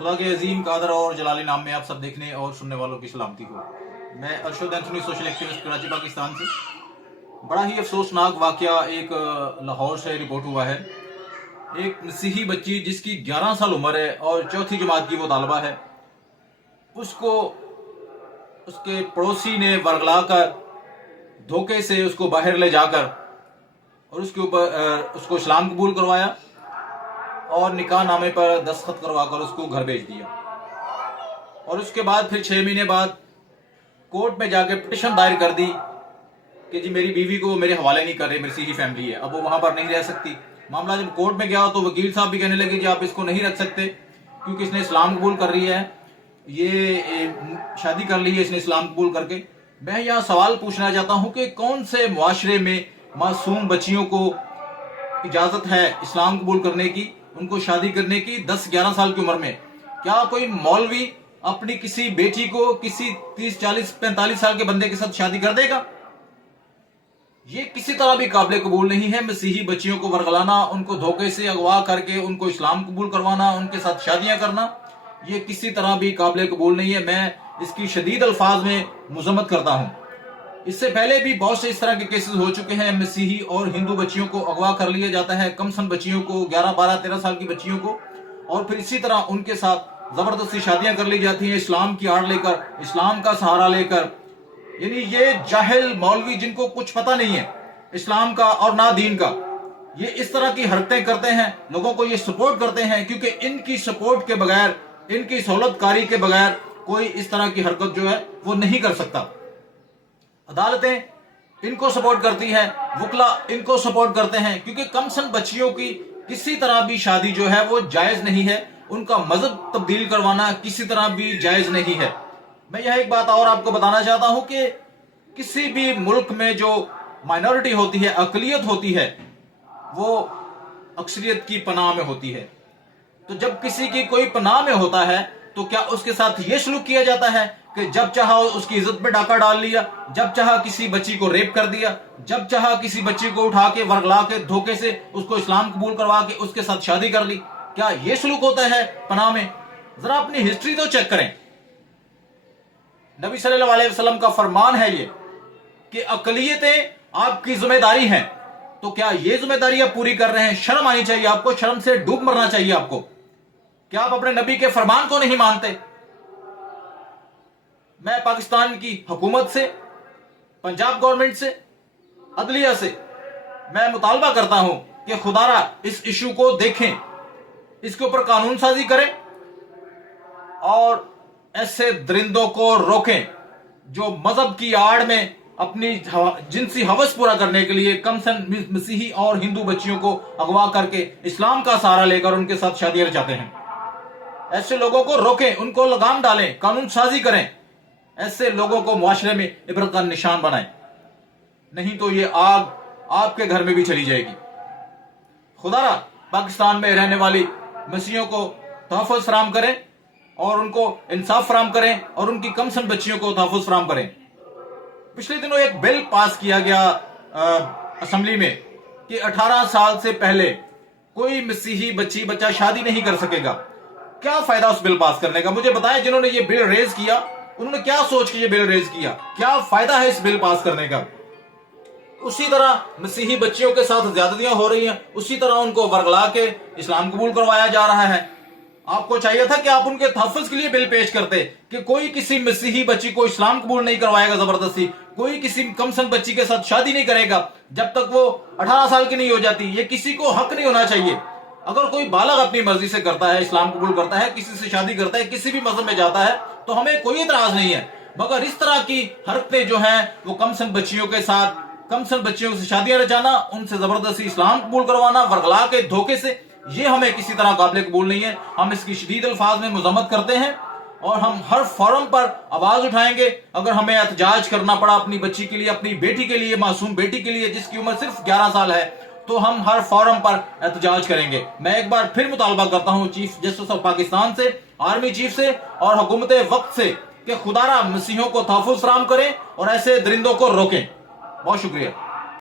खुदा के अजीम कादर और जलाली नाम में आप सब देखने और सुनने वालों की सलामती हो। मैं Arshad Anthony, social activist, Karachi Pakistan से। बड़ा ही अफसोसनाक वाकया एक लाहौर से रिपोर्ट हुआ है। एक मसीही बच्ची जिसकी 11 साल उम्र है और चौथी जमात की वो तालबा है, उसको उसके पड़ोसी ने वर्गला कर धोखे से उसको बाहर ले जाकर और उसके ऊपर उसको इस्लाम कबूल करवाया और निकाह नामे पर दस्तखत करवाकर उसको घर भेज दिया। और उसके बाद फिर 6 महीने बाद कोर्ट में जाके पिटीशन दायर कर दी कि जी मेरी बीवी को मेरे हवाले नहीं कर रहे, मेरी सीही फैमिली है, अब वो वहां पर नहीं रह सकती। मामला जब कोर्ट में गया तो वकील साहब भी कहने लगे कि आप इसको नहीं रख सकते क्योंकि इसने इस्लाम कबूल कर रही है, ये शादी कर ली है इसने इस्लाम कबूल करके। मैं यहाँ सवाल पूछना चाहता हूँ कि कौन से मुआशरे में मासूम बच्चियों को इजाजत है इस्लाम कबूल करने की, उनको शादी करने की 10-11 साल की उम्र में? क्या कोई मौलवी अपनी किसी बेटी को किसी 30-40-45 साल के बंदे के साथ शादी कर देगा? ये किसी तरह भी काबिल कबूल नहीं है। मसीही बच्चियों को वर्गलाना, उनको धोखे से अगवा करके उनको इस्लाम कबूल करवाना, उनके साथ शादियां करना, ये किसी तरह भी काबिल कबूल नहीं है। मैं इसकी शदीद अल्फाज में मुज़म्मत करता हूँ। इससे पहले भी बहुत से इस तरह के केसेस हो चुके हैं। मसीही और हिंदू बच्चियों को अगवा कर लिया जाता है, कमसन बच्चियों को, 11, 12, 13 साल की बच्चियों को, और फिर इसी तरह उनके साथ जबरदस्ती शादियां कर ली जाती हैं इस्लाम की आड़ लेकर, इस्लाम का सहारा लेकर। यानी ये जाहिल मौलवी जिनको कुछ पता नहीं है इस्लाम का और ना दीन का, ये इस तरह की हरकतें करते हैं, लोगों को ये सपोर्ट करते हैं क्योंकि इनकी सपोर्ट के बगैर, इनकी सहूलतकारी के बगैर कोई इस तरह की हरकत जो है वो नहीं कर सकता। अदालतें इनको सपोर्ट करती हैं, वकला इनको सपोर्ट करते हैं क्योंकि कमसन बच्चियों की किसी तरह भी शादी जो है वो जायज नहीं है, उनका मजहब तब्दील करवाना किसी तरह भी जायज नहीं है। मैं यह एक बात और आपको बताना चाहता हूं कि किसी भी मुल्क में जो माइनॉरिटी होती है, अकलियत होती है, वो अक्सरियत की पनाह में होती है। तो जब किसी की कोई पनाह में होता है तो क्या उसके साथ ये सलूक किया जाता है कि जब चाहा उसकी इज्जत पे डाका डाल लिया, जब चाहा किसी बच्ची को रेप कर दिया, जब चाहा किसी बच्ची को उठा के वर्गला के धोखे से उसको इस्लाम कबूल करवा के उसके साथ शादी कर ली? क्या ये सलूक होता है पनाह में? जरा अपनी हिस्ट्री तो चेक करें। नबी सल्लल्लाहु अलैहि वसल्लम का फरमान है ये कि अकलियतें आपकी जिम्मेदारी हैं। तो क्या ये जिम्मेदारी आप पूरी कर रहे हैं? शर्म आनी चाहिए आपको, शर्म से डूब मरना चाहिए आपको। क्या आप अपने नबी के फरमान को नहीं मानते? मैं पाकिस्तान की हुकूमत से, पंजाब गवर्नमेंट से, अदलिया से मैं मुतालबा करता हूं कि खुदारा इस इशू को देखें, इसके ऊपर कानून साजी करें और ऐसे दरिंदों को रोकें जो मजहब की आड़ में अपनी जिनसी हवस पूरा करने के लिए कमसन मसीही और हिंदू बच्चियों को अगवा करके इस्लाम का सहारा लेकर उनके साथ शादियां रचाते हैं। ऐसे लोगों को रोकें, उनको लगाम डालें, कानून साजी करें, ऐसे लोगों को मुआशरे में इबरत का निशान बनाएं, नहीं तो ये आग आपके घर में भी चली जाएगी। खुदारा पाकिस्तान में रहने वाली मसीहियों को तहफ़्फ़ुज़ फराहम करें और उनको इंसाफ फराहम करें और उनकी कमसन बच्चियों को तहफ़्फ़ुज़ फराहम करें। पिछले दिनों एक बिल पास किया गया असेंबली में कि 18 साल से पहले कोई मसीही बच्चा शादी नहीं कर सकेगा। क्या फायदा उस बिल पास करने का? मुझे बताएं, जिन्होंने ये बिल रेज किया उन्होंने क्या सोच के ये बिल रेज किया? क्या फायदा है इस बिल पास करने का? उसी तरह मसीही बच्चियों के साथ ज्यादतियां हो रही हैं, उसी तरह उनको वर्गला के इस्लाम कबूल करवाया जा रहा है। आपको चाहिए था कि आप उनके तहफ़्फ़ुज़ के लिए बिल पेश करते कि कोई किसी मसीही बच्ची को इस्लाम कबूल नहीं करवाएगा जबरदस्ती, कोई किसी कमसन बच्ची के साथ शादी नहीं करेगा जब तक वो 18 साल की नहीं हो जाती। ये किसी को हक नहीं होना चाहिए। अगर कोई बालग अपनी मर्जी से करता है, इस्लाम कबूल करता है, किसी से शादी करता है, किसी भी मजहब में जाता है, तो हमें कोई इतराज नहीं है। मगर इस तरह की हरकतें जो हैं वो कमसन बच्चियों के साथ, कमसन बच्चियों से शादियां रचाना, उनसे जबरदस्ती इस्लाम कबूल करवाना वर्गला के धोखे से, ये हमें किसी तरह काबिल कबूल नहीं है। हम इसकी शदीद अल्फाज में मुज़म्मत करते हैं और हम हर फोरम पर आवाज उठाएंगे। अगर हमें एहतजाज करना पड़ा अपनी बच्ची के लिए, अपनी बेटी के लिए, मासूम बेटी के लिए जिसकी उम्र सिर्फ 11 साल है, तो हम हर फोरम पर एहतजाज करेंगे। मैं एक बार फिर मुतालबा करता हूं चीफ जस्टिस ऑफ पाकिस्तान से, आर्मी चीफ से और हुकूमत वक्त से कि खुदारा मसीहों को तहफ़्फ़ुज़ फराहम करें और ऐसे दरिंदों को रोकें। बहुत शुक्रिया।